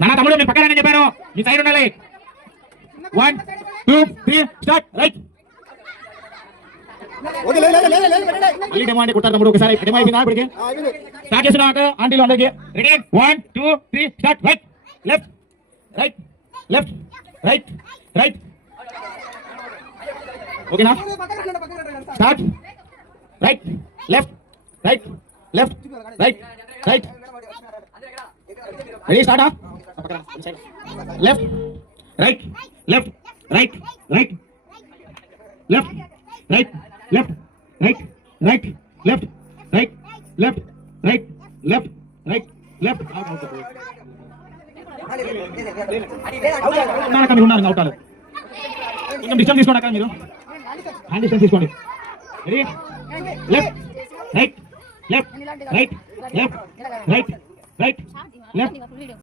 నాన్న తమ్ముడు నేను పక్కన చెప్పాను మీ సైడ్ ఉండాలి 1 2 3 స్టార్ట్ రైట్ మళ్ళీ డెమో అంటే కొట్టారు తమ్ముడు ఒకసారి డెమో అయిపోయిందా ఇప్పటికి స్టార్ట్ చేస్తున్నాక ఆంటీలు అందరికి ready 1 2 3 start right left right left right right ఓకేనా start right left right left right right ready start left right left right right left right left right right left right left right left right left మీరు ఉన్నారు అవుతారు కొంచెం distance తీసుకోండి అక్కడ మీరు hand distance తీసుకోండి ready left right left right left right right left